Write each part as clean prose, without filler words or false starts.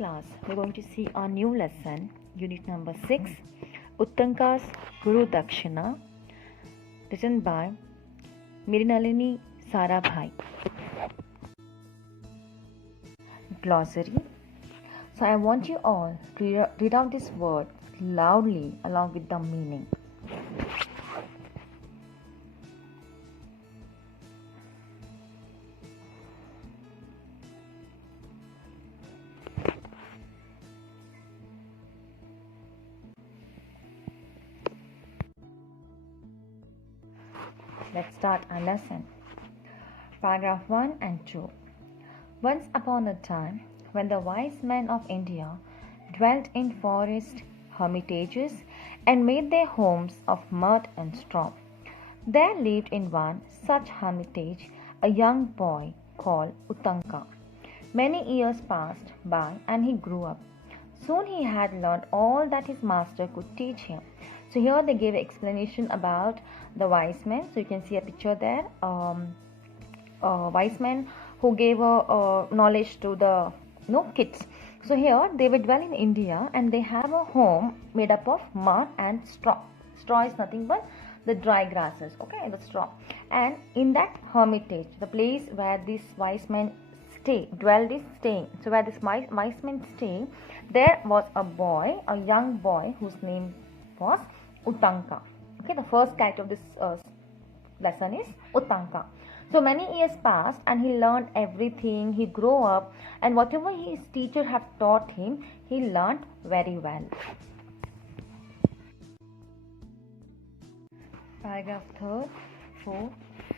class, we're going to see our new lesson, unit number 6, Uttanka's Guru Dakshina, written by Mirinalini Sarabhai. Glossary. So I want you all to read out this word loudly along with the meaning. Let's start our lesson. Paragraph 1 and 2. Once upon a time, when the wise men of India dwelt in forest hermitages and made their homes of mud and straw, there lived in one such hermitage a young boy called Uttanka. Many years passed by and he grew up. Soon he had learned all that his master could teach him. So here they gave an explanation about the wise men. So you can see a picture there. Wise men who gave knowledge to the kids. So here they will dwell in India and they have a home made up of mud and straw. Straw is nothing but the dry grasses, okay, the straw. And in that hermitage, the place where these wise men dwelled is staying. So where this wise men stay, there was a young boy whose name was Uttanka. Okay, the first character of this lesson is Uttanka. So many years passed and he learned everything. He grew up and whatever his teacher have taught him, he learned very well. Paragraph 3rd, 4th,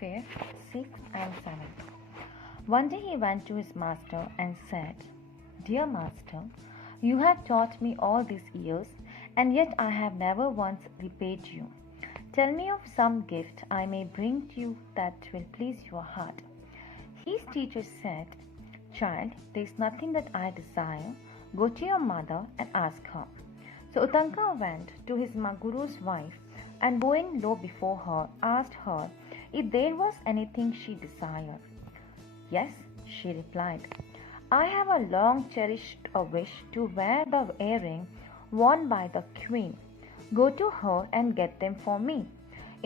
5th, 6th and 7th. One day he went to his master and said, "Dear master, you have taught me all these years and yet I have never once repaid you. Tell me of some gift I may bring to you that will please your heart." His teacher said, "Child, there is nothing that I desire. Go to your mother and ask her." So Uttanka went to his guru's wife and bowing low before her, asked her if there was anything she desired. "Yes," she replied. "I have a long cherished wish to wear the earring worn by the queen. Go to her and get them for me.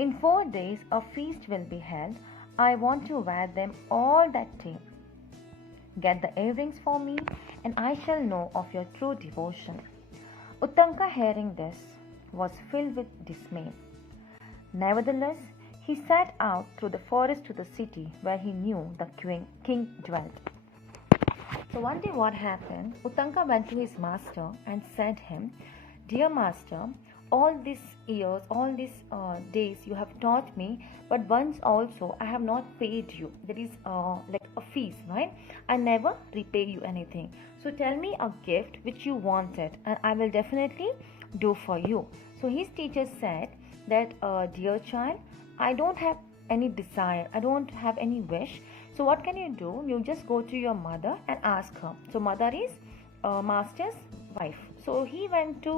In 4 days a feast will be held. I want to wear them all that day. Get the earrings for me and I shall know of your true devotion." Uttanka, hearing this, was filled with dismay. Nevertheless, he set out through the forest to the city where he knew the king dwelt. So one day what happened, Uttanka went to his master and said him, "Dear master, all these years, all these days you have taught me, but once also I have not paid you. That is like a fees, right? I never repay you anything. So tell me a gift which you wanted and I will definitely do for you." So his teacher said that, "Dear child, I don't have any desire. I don't have any wish. So what can you do? You just go to your mother and ask her." So mother is master's wife. So he went to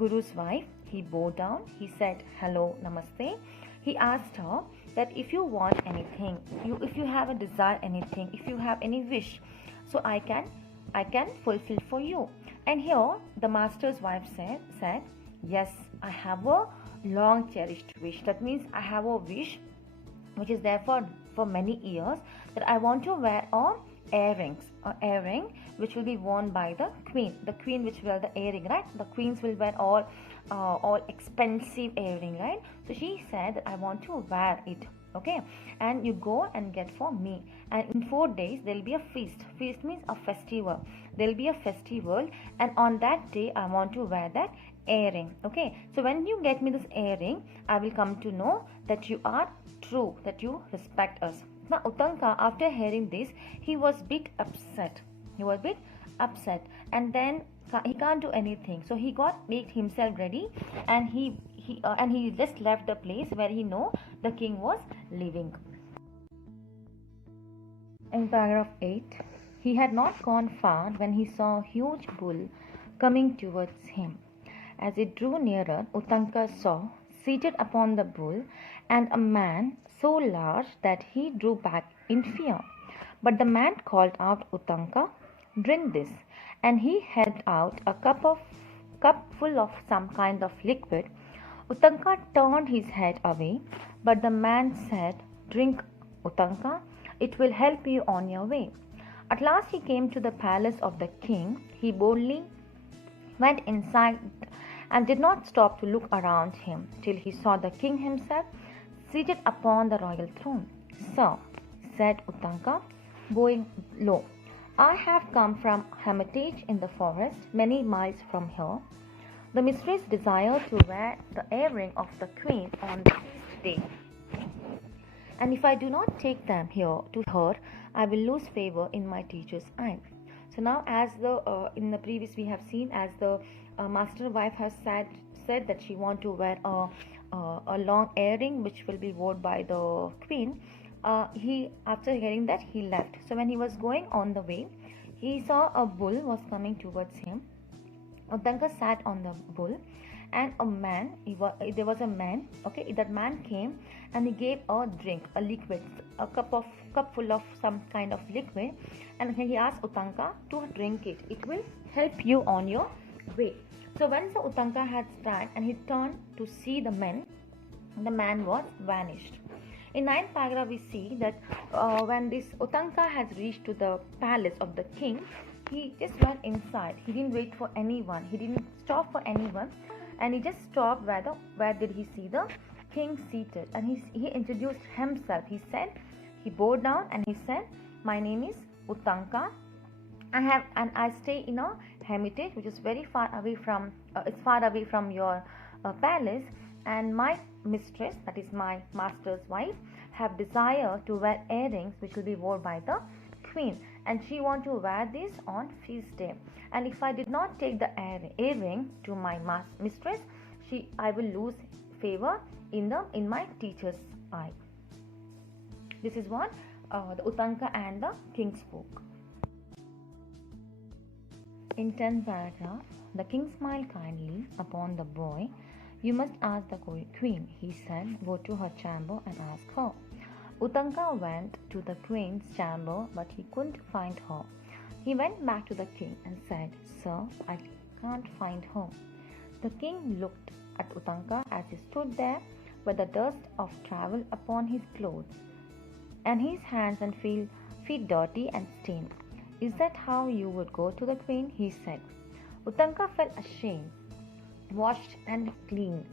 Guru's wife. He bowed down. He said, "Hello, namaste." He asked her that if you want anything, if you have a desire anything, if you have any wish, so I can fulfill for you. And here the master's wife said, "Yes, I have a long cherished wish." That means I have a wish which is there for many years, that I want to wear an earring which will be worn by the queen which wear the earring, right? The queens will wear all expensive earring, right? So she said that I want to wear it, okay, and you go and get for me, and in 4 days there will be a feast means a festival. There will be a festival and on that day I want to wear that earring, okay? So when you get me this earring, I will come to know that you are true, that you respect us. Now Uttanka, after hearing this, he was bit upset, and then he can't do anything. So he made himself ready and he just left the place where he know the king was living. In paragraph 8, he had not gone far when he saw a huge bull coming towards him. As it drew nearer, Uttanka saw, seated upon the bull, and a man so large that he drew back in fear. But the man called out, "Uttanka, drink this, and he held out a cup full of some kind of liquid. Utanka turned his head away, but the man said, "Drink, Utanka, it will help you on your way." At last he came to the palace of the king. He boldly went inside and did not stop to look around him till he saw the king himself seated upon the royal throne. "Sir," said Utanka, bowing low, "I have come from hermitage in the forest many miles from here. The mistress desired to wear the earring of the queen on the feast day, and if I do not take them here to her, I will lose favor in my teacher's eye." So now, as the in the previous we have seen, as the master wife has said that she want to wear a long earring which will be worn by the queen. He, after hearing that, he left. So when he was going on the way, he saw a bull was coming towards him. Utanka sat on the bull, and there was a man. Okay, that man came and he gave a drink, a liquid, a cup full of some kind of liquid, and he asked Utanka to drink it. It will help you on your way. So once the Utanka had drank and he turned to see the man was vanished. In 9th paragraph, we see that when this Utanka has reached to the palace of the king, he just went inside. He didn't wait for anyone. He didn't stop for anyone, and he just stopped where did he see the king seated, and he introduced himself. He bowed down and he said, "My name is Utanka. I stay in a hermitage which is very far away from it's far away from your palace, and my mistress, that is my master's wife, have desire to wear earrings which will be worn by the queen, and she want to wear this on feast day, and if I did not take the earring to my mistress, I will lose favor in my teacher's eye." This is what the Utanka and the king spoke. In 10th paragraph, the king smiled kindly upon the boy. "You must ask the queen," he said. "Go to her chamber and ask her." Utanka went to the queen's chamber, but he couldn't find her. He went back to the king and said, "Sir, I can't find her." The king looked at Utanka as he stood there with the dust of travel upon his clothes, and his hands and feet dirty and stained. "Is that how you would go to the queen?" he said. Utanka felt ashamed, washed and cleaned.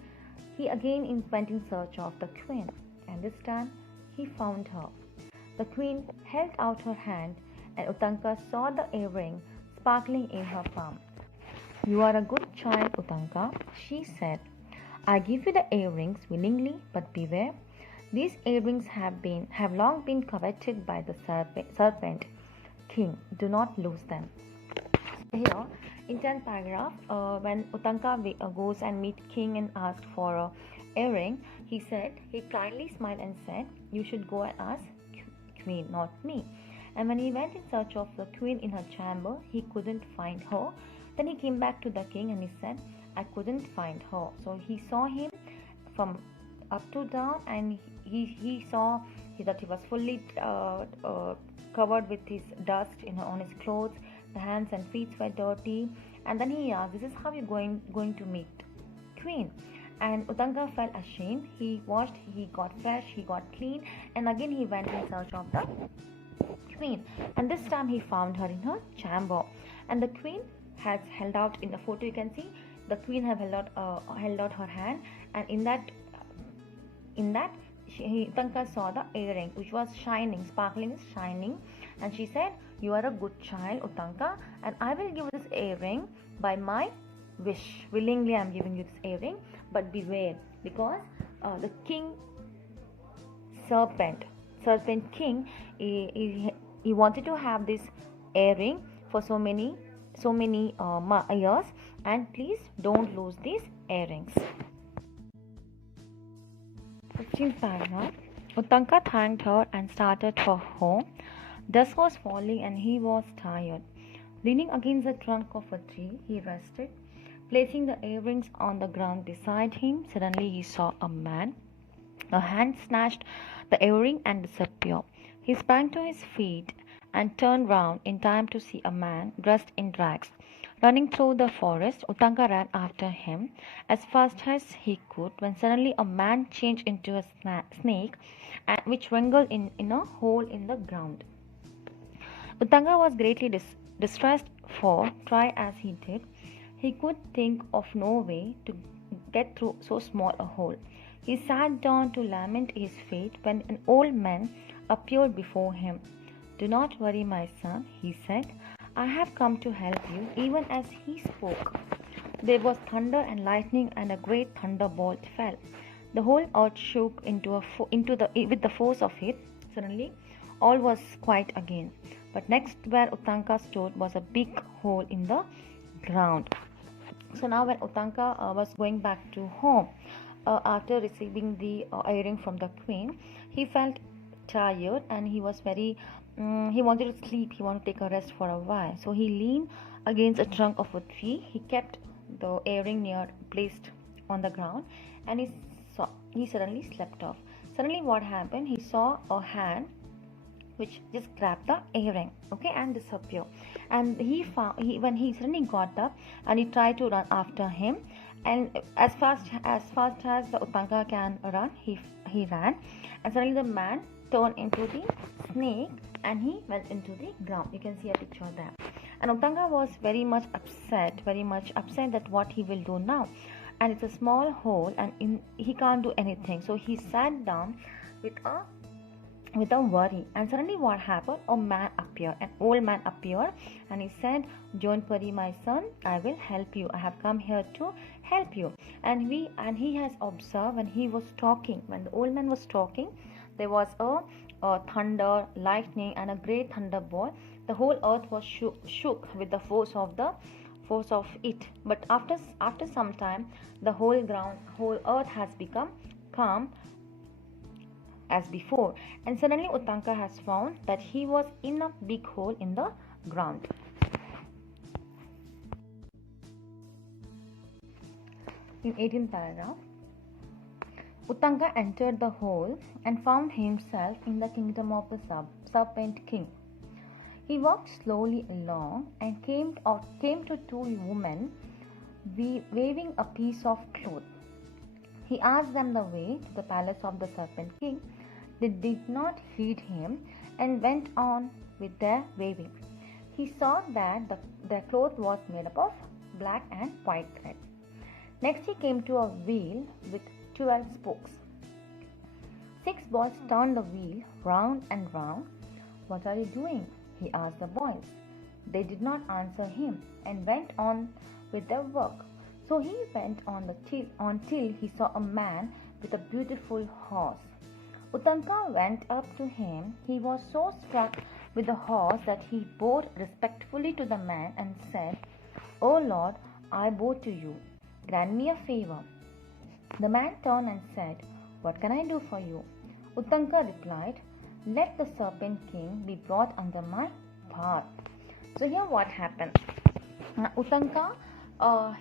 He again went in search of the queen, and this time he found her. The queen held out her hand, and Utanka saw the earring sparkling in her palm. "You are a good child, Utanka," she said. "I give you the earrings willingly, but beware. These earrings have long been coveted by the serpent king. Do not lose them." Here, in 10th paragraph, when Utanka goes and meet king and asks for a earring, he kindly smiled and said, "You should go and ask queen, not me." And when he went in search of the queen in her chamber, he couldn't find her. Then he came back to the king and he said, "I couldn't find her." So he saw him from up to down, and he saw that he was fully covered with his dust on his clothes. The hands and feet were dirty, and then he asked, "This is how you're going to meet queen?" And Utanka felt ashamed. He washed, he got fresh, he got clean, and again he went in search of the queen. And this time he found her in her chamber, and the queen has held out, in the photo you can see the queen have held out her hand, and in that Utanka saw the earring which was shining, sparkling, shining, and she said, "You are a good child, Utanka, and I will give this earring by my wish. Willingly I am giving you this earring, but beware, because the king serpent king, he wanted to have this earring for so many years, and please don't lose these earrings." 15th paragraph. Utanka thanked her and started for home. Dusk was falling and he was tired. Leaning against the trunk of a tree, he rested. Placing the earrings on the ground beside him, suddenly he saw a man. A hand snatched the earring and disappeared. He sprang to his feet and turned round in time to see a man dressed in rags running through the forest. Utanga ran after him as fast as he could when suddenly a man changed into a snake which wriggled in a hole in the ground. Utanga was greatly distressed, for, try as he did, he could think of no way to get through so small a hole. He sat down to lament his fate when an old man appeared before him. "Do not worry, my son," he said. "I have come to help you." Even as he spoke, there was thunder and lightning, and a great thunderbolt fell. The whole earth shook with the force of it. Suddenly, all was quiet again. But next where Utanka stood was a big hole in the ground. So now when Utanka was going back to home after receiving the earring from the queen, he felt tired and he was he wanted to sleep. He wanted to take a rest for a while. So he leaned against a trunk of a tree. He kept the earring placed on the ground, and he suddenly slept off. Suddenly what happened? He saw a hand which just grabbed the earring, okay, and disappeared. And when he suddenly got up and he tried to run after him, and as fast as the Utanka can run, he ran, and suddenly the man turned into the snake and he went into the ground. You can see a picture there. And Utanka was very much upset that what he will do now. And it's a small hole, and he can't do anything. So he sat down with a worry. And suddenly what happened? An old man appeared, and he said, "Don't worry, my son, I will help you. I have come here to help you." And he has observed when the old man was talking, there was a thunder, lightning, and a great thunderbolt. The whole earth was shook with the force of it. But after some time, the whole earth has become calm as before, and suddenly Utanka has found that he was in a big hole in the ground. In 18th paragraph, Utanka entered the hole and found himself in the kingdom of the Serpent King. He walked slowly along and came to two women waving a piece of cloth. He asked them the way to the palace of the Serpent King. They did not heed him and went on with their waving. He saw that their cloth was made up of black and white thread. Next he came to a wheel with 12 spokes. 6 boys turned the wheel round and round. "What are you doing?" he asked the boys. They did not answer him and went on with their work. So he went on until he saw a man with a beautiful horse. Utanka went up to him. He was so struck with the horse that he bowed respectfully to the man and said, "O Lord, I bow to you. Grant me a favor." The man turned and said, "What can I do for you?" Utanka replied, "Let the Serpent King be brought under my power." So here what happened? Utanka,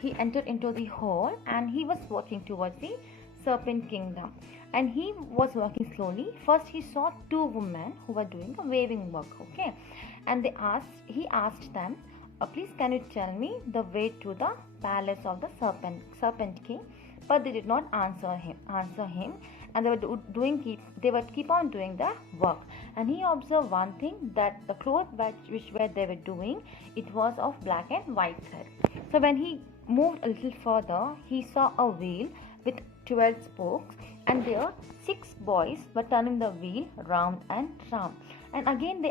he entered into the hole and he was walking towards the Serpent Kingdom. And he was walking slowly. First he saw 2 women who were doing a waving work, okay? And he asked them, "Please can you tell me the way to the palace of the Serpent King?" But they did not answer him, and they would keep on doing their work. And he observed one thing, that the cloth which they were doing, it was of black and white thread. So when he moved a little further, he saw a wheel with 12 spokes, and there 6 boys were turning the wheel round and round. And again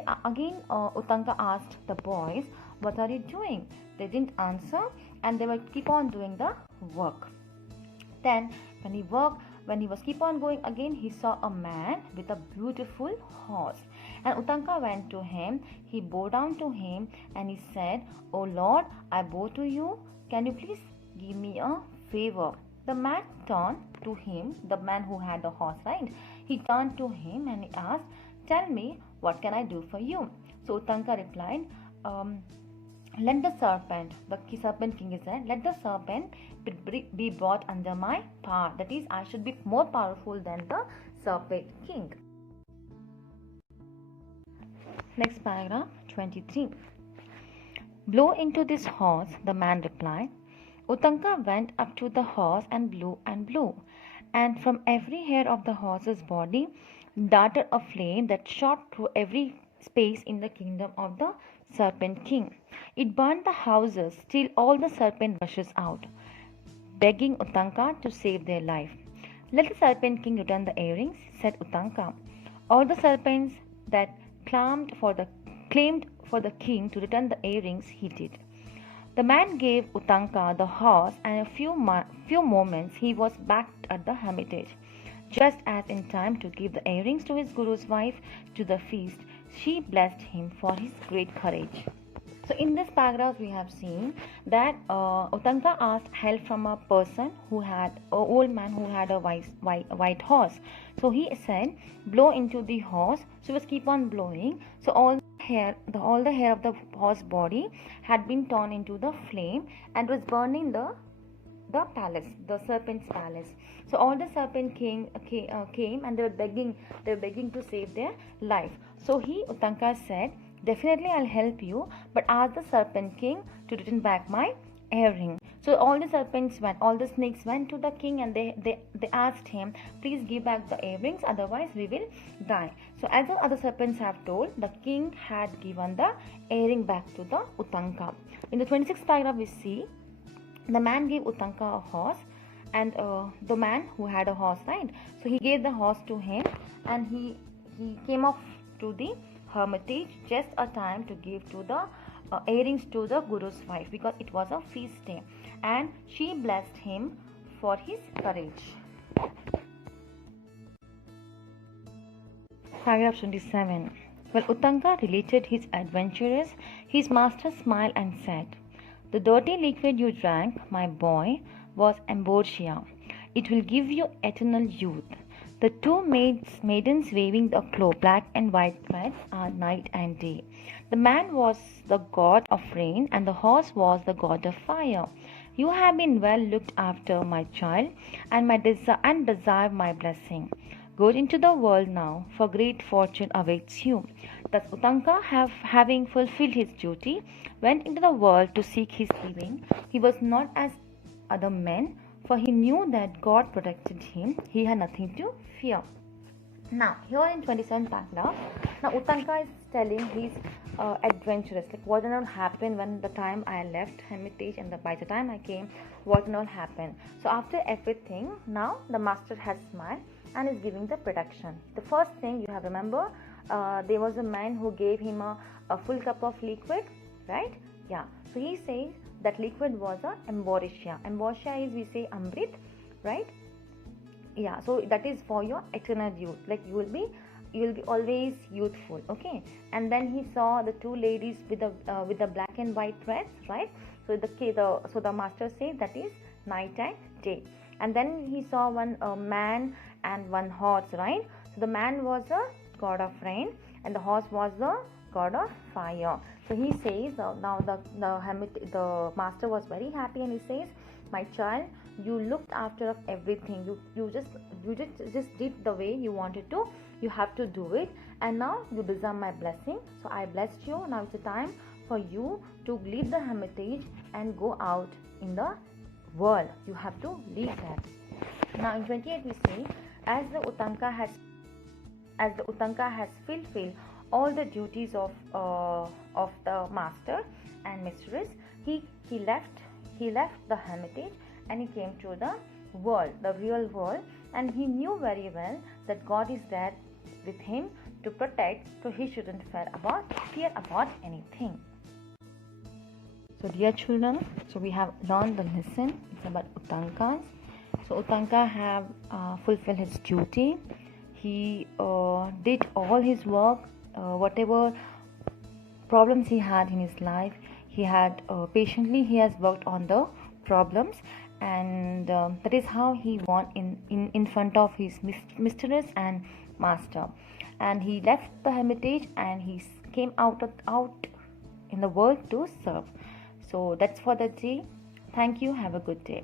Utanka asked the boys, "What are you doing?" They didn't answer, and they would keep on doing the work. Then when he was keep on going again, he saw a man with a beautiful horse. And Utanka went to him. He bowed down to him and he said, "O Lord, I bow to you. Can you please give me a favor?" The man turned to him, the man who had the horse, right? He turned to him and he asked, "Tell me, what can I do for you?" So Utanka replied, "Let the Serpent King said, let the serpent be brought under my power." That is, I should be more powerful than the Serpent King. Next paragraph 23. Blow into this horse, the man replied. Utanka went up to the horse and blew, and from every hair of the horse's body darted a flame that shot through every space in the kingdom of the Serpent King. It burned the houses till all the serpent rushes out, begging Utanka to save their life. Let the Serpent King return the earrings, said Utanka. All the serpents that claimed for the king to return the earrings, he did. The man gave Utanka the horse, and in a few moments he was back at the hermitage. Just as in time to give the earrings to his guru's wife to the feast, she blessed him for his great courage. So in this paragraph we have seen that Utanka asked help from a person who had an old man who had a white horse. So he said, blow into the horse. So he was keep on blowing. So all the hair of the horse body had been torn into the flame and was burning the palace, the serpent's palace. So all the serpent came and they were begging to save their life. So Utanka said, definitely I'll help you, but ask the Serpent King to return back my earring. So all the snakes went to the king, and they asked him, please give back the earrings, otherwise we will die. So as the other serpents have told, the king had given the earring back to the Utanka. In the 26th paragraph we see, the man gave Utanka a horse, and the man who had a horse, right? So he gave the horse to him, and he came off to the hermitage just a time to give to the earrings to the guru's wife, because it was a feast day, and she blessed him for his courage. Paragraph 27. While Utanka related his adventures, his master smiled and said, the dirty liquid you drank, my boy, was ambrosia. It will give you eternal youth. The two maidens waving the black and white threads are night and day. The man was the god of rain, and the horse was the god of fire. You have been well looked after, my child, and deserve my blessing. Go into the world now, for great fortune awaits you. Thus Utanka, having fulfilled his duty, went into the world to seek his living. He was not as other men, for he knew that God protected him. He had nothing to fear. Now, here in 27th paragraph, now Utanka is telling his adventures, like what all happened when the time I left hermitage, and by the time I came, what all happened. So after everything, now the master has smiled and is giving the protection. The first thing you have remember, there was a man who gave him a full cup of liquid, right? Yeah. So he says that liquid was a ambrosia. Ambrosia is, we say, amrit, right? Yeah. So that is for your eternal youth. Like you will be always youthful. Okay. And then he saw the two ladies with the black and white threads, right? So the master said that is night and day. And then he saw one man and one horse, right? So the man was a god of rain, and the horse was the god of fire. So he says, now the master was very happy, and he says, my child, you looked after everything. You just did the way you wanted to. You have to do it, and now you deserve my blessing. So I blessed you. Now it's a time for you to leave the hermitage and go out in the world. You have to leave that. Now in 28 we say, as the Utanka has fulfilled all the duties of the master and mistress, he left the hermitage, and he came to the world, the real world, and he knew very well that God is there with him to protect, so he shouldn't fear about anything. So dear children, so we have learned the lesson. It's about Utanka. So Utanka have fulfilled his duty. He did all his work, whatever problems he had in his life. He had patiently he has worked on the problems, and that is how he won in front of his mistress and master. And he left the hermitage, and he came out in the world to serve. So that's for the day. Thank you. Have a good day.